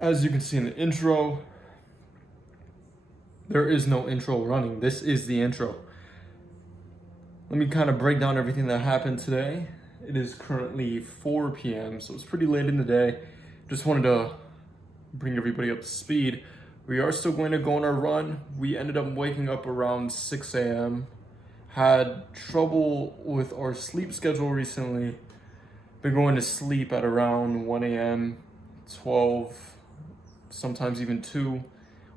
As you can see in the intro, there is no intro running. This is the intro. Let me kind of break down everything that happened today. It is currently 4 p.m., so it's pretty late in the day. Just wanted to bring everybody up to speed. We are still going to go on our run. We ended up waking up around 6 a.m. Had trouble with our sleep schedule recently. Been going to sleep at around 1 a.m., 12, sometimes even 2,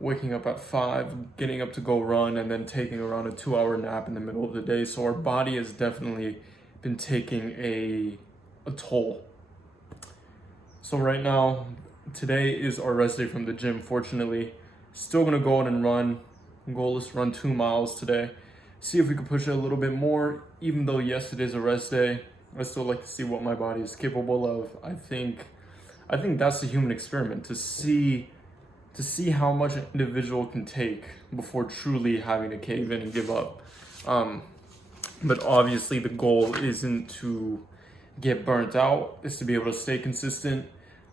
waking up at 5, getting up to go run, and then taking around a 2-hour nap in the middle of the day. So our body has definitely been taking a toll. So right now, today is our rest day from the gym, fortunately. Still gonna go out and run. Goal is to run 2 miles today. See if we can push it a little bit more, even though yes, it is a rest day. I still like to see what my body is capable of. I think that's the human experiment, to see how much an individual can take before truly having to cave in and give up. But obviously the goal isn't to get burnt out, it's to be able to stay consistent,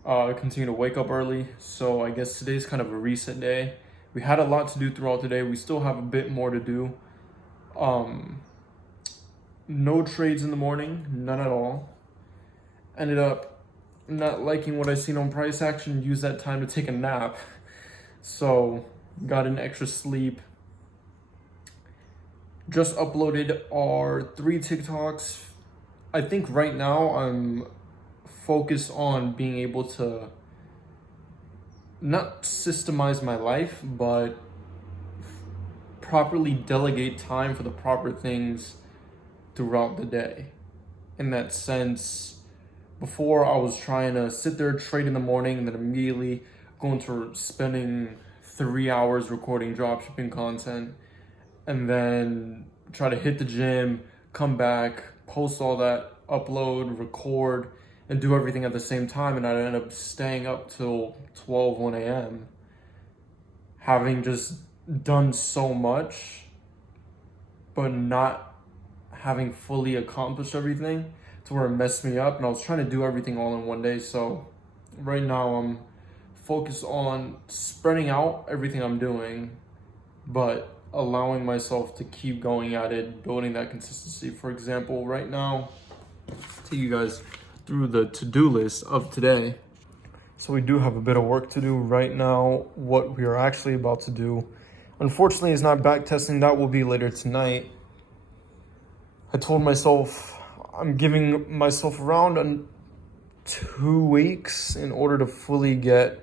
continue to wake up early. So I guess today's kind of a reset day. We had a lot to do throughout the day. We still have a bit more to do. No trades in the morning, none at all. Ended up not liking what I seen on price action, used that time to take a nap. So got an extra sleep. Just uploaded our 3 TikToks. I think right now I'm focused on being able to not systemize my life, but properly delegate time for the proper things throughout the day. In that sense, before I was trying to sit there, trade in the morning, and then immediately go into spending 3 hours recording dropshipping content, and then try to hit the gym, come back, post all that, upload, record, and do everything at the same time. And I'd end up staying up till 12, 1 a.m. having just done so much, but not having fully accomplished everything, to where it messed me up. And I was trying to do everything all in one day. So right now I'm focused on spreading out everything I'm doing, but allowing myself to keep going at it, building that consistency. For example, right now, I'll take you guys through the to-do list of today. So we do have a bit of work to do right now. What we are actually about to do, unfortunately, is not back testing. That will be later tonight. I told myself I'm giving myself around 2 weeks in order to fully get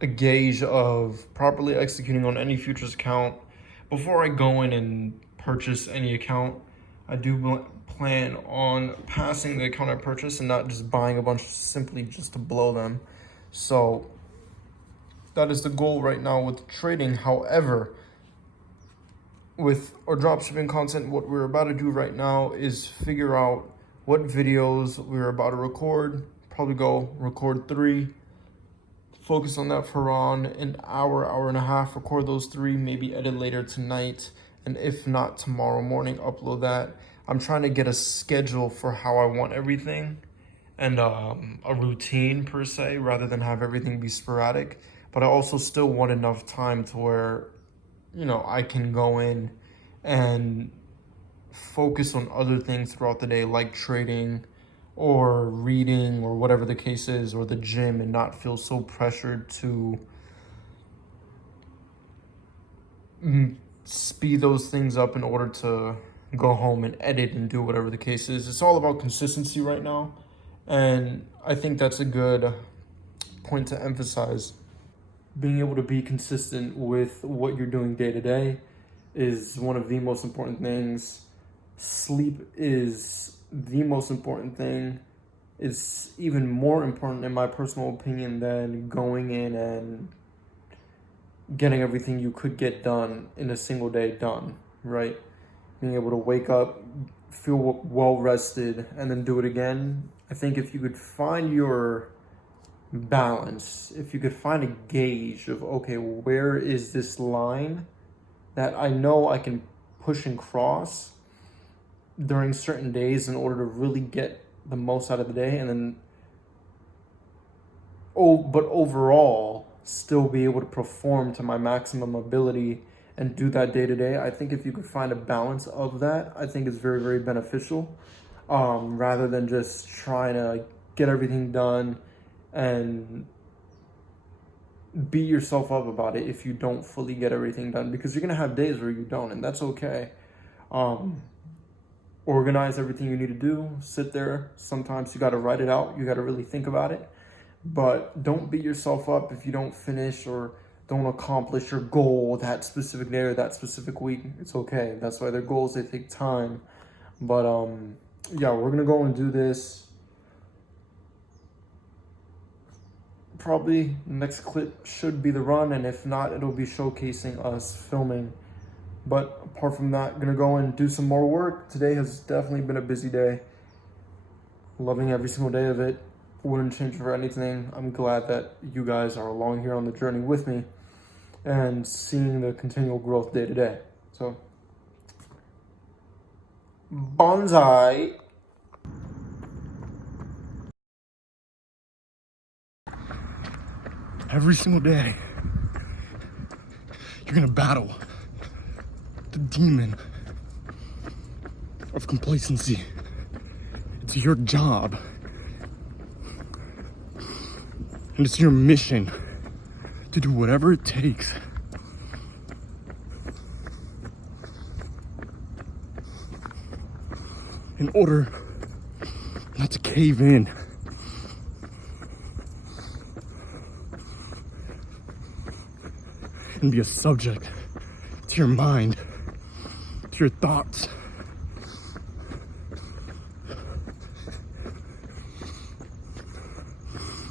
a gauge of properly executing on any futures account. Before I go in and purchase any account, I do plan on passing the account I purchase and not just buying a bunch simply just to blow them. So that is the goal right now with trading. However, with our dropshipping content, what we're about to do right now is figure out what videos we're about to record. Probably go record 3, focus on that for around an hour, hour and a half, record those 3, maybe edit later tonight, and if not tomorrow morning, upload that. I'm trying to get a schedule for how I want everything, and a routine per se, rather than have everything be sporadic. But I also still want enough time to where, I can go in and focus on other things throughout the day, like trading or reading or whatever the case is, or the gym, and not feel so pressured to speed those things up in order to go home and edit and do whatever the case is. It's all about consistency right now, and I think that's a good point to emphasize. Being able to be consistent with what you're doing day to day is one of the most important things. Sleep is the most important thing. It's even more important, in my personal opinion, than going in and getting everything you could get done in a single day done, right? Being able to wake up, feel well rested, and then do it again. I think if you could find your balance, if you could find a gauge of, okay, where is this line that I know I can push and cross during certain days in order to really get the most out of the day, and then but overall still be able to perform to my maximum ability and do that day to day. I think if you could find a balance of that, I think it's very, very beneficial, rather than just trying to get everything done and beat yourself up about it if you don't fully get everything done, because you're gonna have days where you don't, and that's okay. Organize everything you need to do, sit there. Sometimes you got to write it out, you got to really think about it, but don't beat yourself up if you don't finish or don't accomplish your goal that specific day or that specific week. It's okay. That's why they're goals, they take time. But yeah, we're gonna go and do this. Probably next clip should be the run, and if not, it'll be showcasing us filming. But apart from that, gonna go and do some more work. Today has definitely been a busy day. Loving every single day of it. Wouldn't change for anything. I'm glad that you guys are along here on the journey with me and seeing the continual growth day to day. So, bonsai. Every single day, you're gonna battle the demon of complacency. It's your job, and it's your mission to do whatever it takes in order not to cave in. And be a subject to your mind, to your thoughts.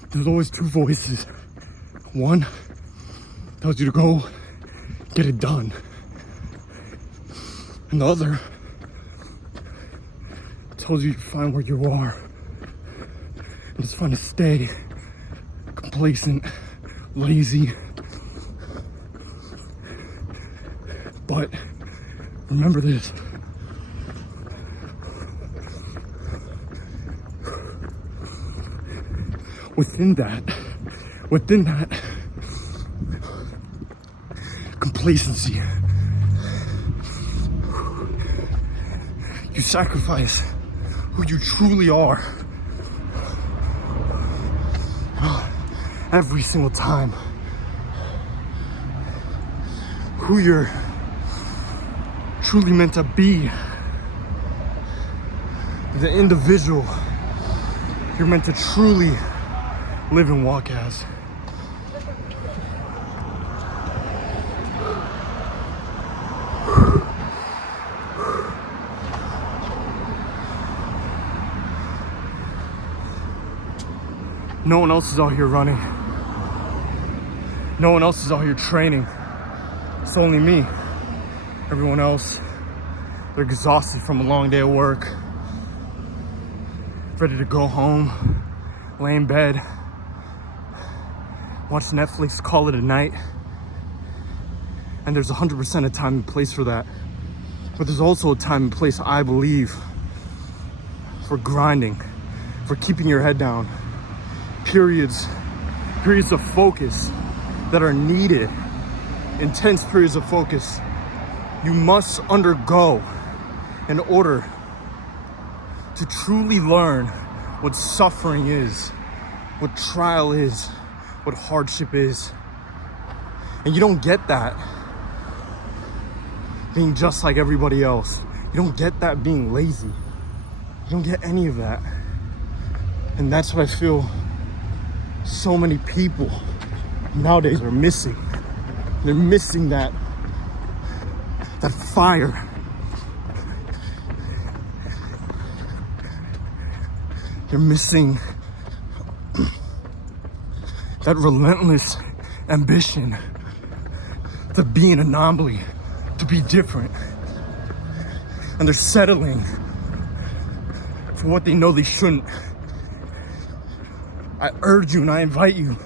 There's always two voices. One tells you to go get it done, and the other tells you to find where you are and just find to stay complacent, lazy. But remember this. Within that complacency, you sacrifice who you truly are every single time. Who you're truly meant to be, the individual you're meant to truly live and walk as. No one else is out here running. No one else is out here training. It's only me. Everyone else, they're exhausted from a long day of work, ready to go home, lay in bed, watch Netflix, call it a night. And there's 100% a time and place for that. But there's also a time and place, I believe, for grinding, for keeping your head down. Periods of focus that are needed, intense periods of focus you must undergo in order to truly learn what suffering is, what trial is, what hardship is. And you don't get that being just like everybody else. You don't get that being lazy. You don't get any of that. And that's what I feel so many people nowadays are missing. They're missing that fire. You're missing that relentless ambition to be an anomaly, to be different. And they're settling for what they know they shouldn't. I urge you and I invite you,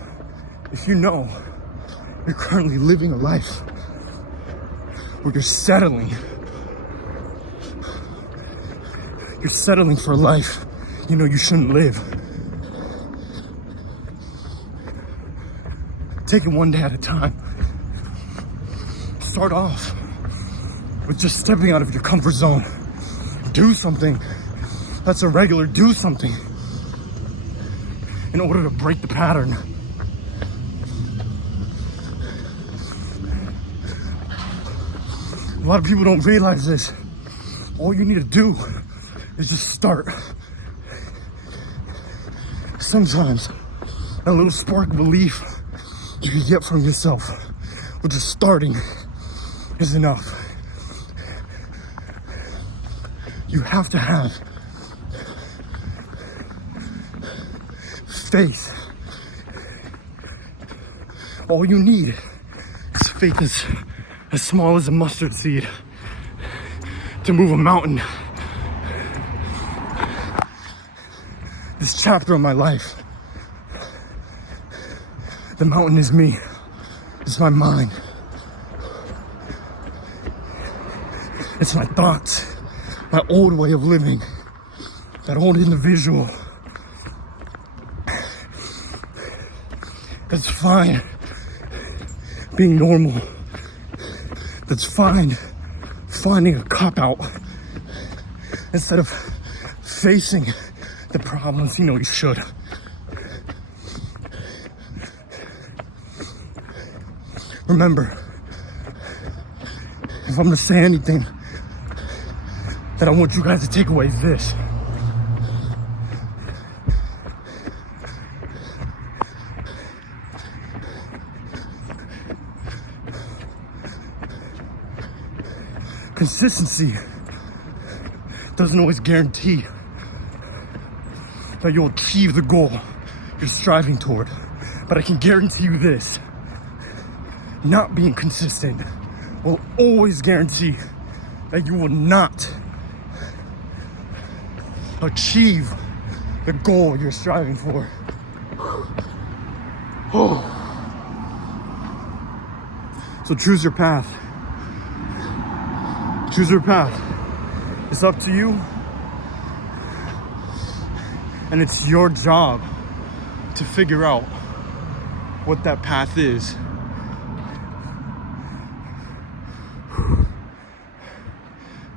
if you know you're currently living a life where you're settling for a life you know you shouldn't live, Take it one day at a time. Start off with just stepping out of your comfort zone. Do something that's irregular. Do something in order to break the pattern. A lot of people don't realize this. All you need to do is just start. Sometimes a little spark of belief you can get from yourself with just starting is enough. You have to have faith. All you need is faith as small as a mustard seed to move a mountain. This chapter of my life, the mountain is me. It's my mind. It's my thoughts, my old way of living, that old individual. That's fine being normal. That's fine finding a cop-out instead of facing the problems you know you should. Remember, if I'm gonna say anything that I want you guys to take away is this. Consistency doesn't always guarantee that you'll achieve the goal you're striving toward. But I can guarantee you this. Not being consistent will always guarantee that you will not achieve the goal you're striving for. Oh. So choose your path. Choose your path. It's up to you. And it's your job to figure out what that path is.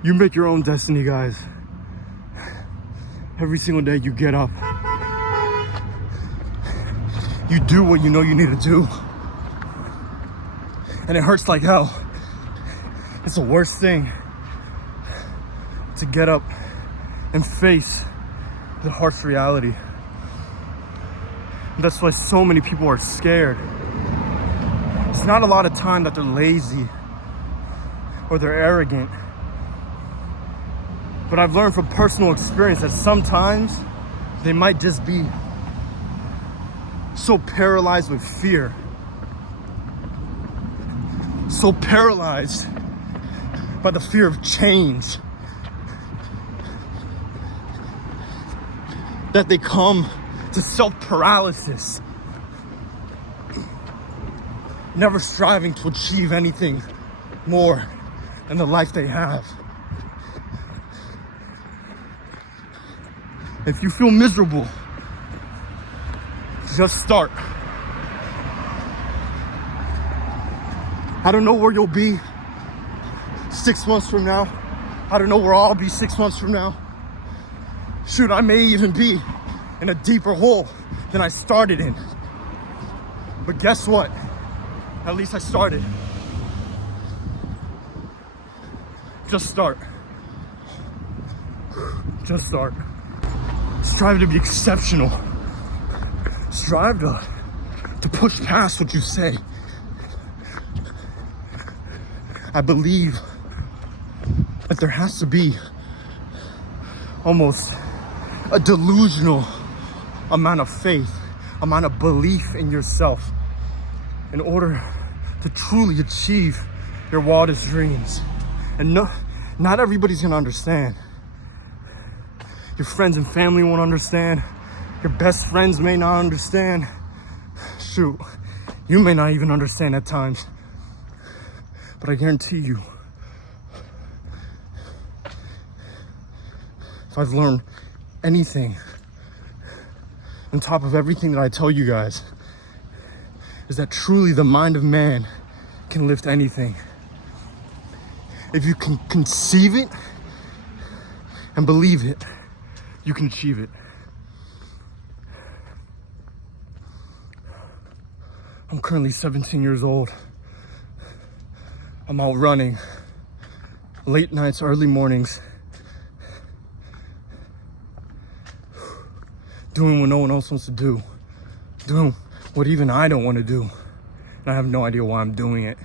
You make your own destiny, guys. Every single day you get up. You do what you know you need to do. And it hurts like hell. It's the worst thing to get up and face the harsh reality. And that's why so many people are scared. It's not a lot of time that they're lazy or they're arrogant. But I've learned from personal experience that sometimes they might just be so paralyzed with fear, so paralyzed by the fear of change, that they come to self-paralysis, never striving to achieve anything more than the life they have. If you feel miserable, just start. I don't know where you'll be 6 months from now. I don't know where I'll be 6 months from now. Shoot, I may even be in a deeper hole than I started in. But guess what? At least I started. Just start. Just start. Strive to be exceptional. Strive to push past what you say. I believe that there has to be almost a delusional amount of faith, amount of belief in yourself in order to truly achieve your wildest dreams. And not everybody's gonna understand. Your friends and family won't understand. Your best friends may not understand. Shoot, you may not even understand at times. But I guarantee you, if I've learned anything on top of everything that I tell you guys, is that truly the mind of man can lift anything. If you can conceive it and believe it, you can achieve it. I'm currently 17 years old. I'm out running, late nights, early mornings, doing what no one else wants to do, doing what even I don't want to do, and I have no idea why I'm doing it.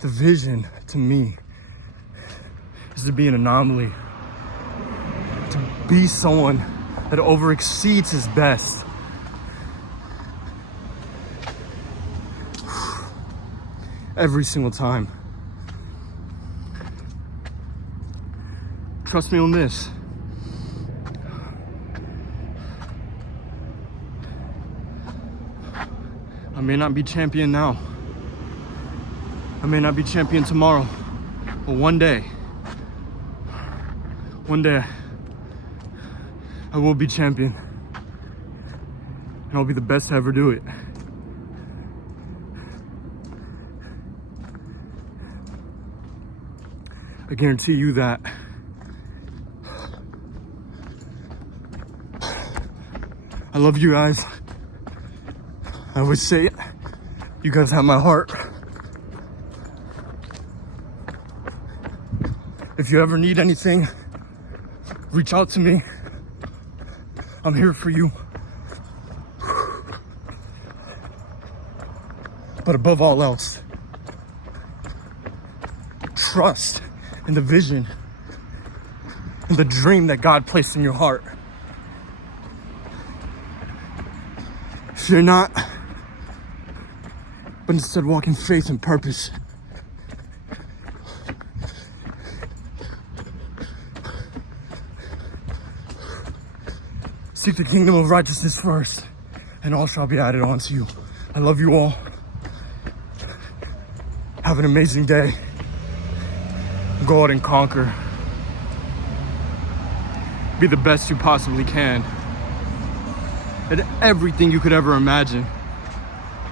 The vision, to me, is to be an anomaly, to be someone that overexceeds his best. Every single time. Trust me on this. I may not be champion now. I may not be champion tomorrow. But one day I will be champion. And I'll be the best to ever do it. I guarantee you that. I love you guys. I always say it. You guys have my heart. If you ever need anything, reach out to me. I'm here for you. But above all else, trust in the vision and the dream that God placed in your heart. Fear not, but instead walk in faith and purpose. Seek the kingdom of righteousness first, and all shall be added on to you. I love you all. Have an amazing day. Go out and conquer. Be the best you possibly can. And everything you could ever imagine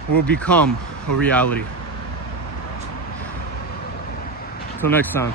will become a reality. Till next time.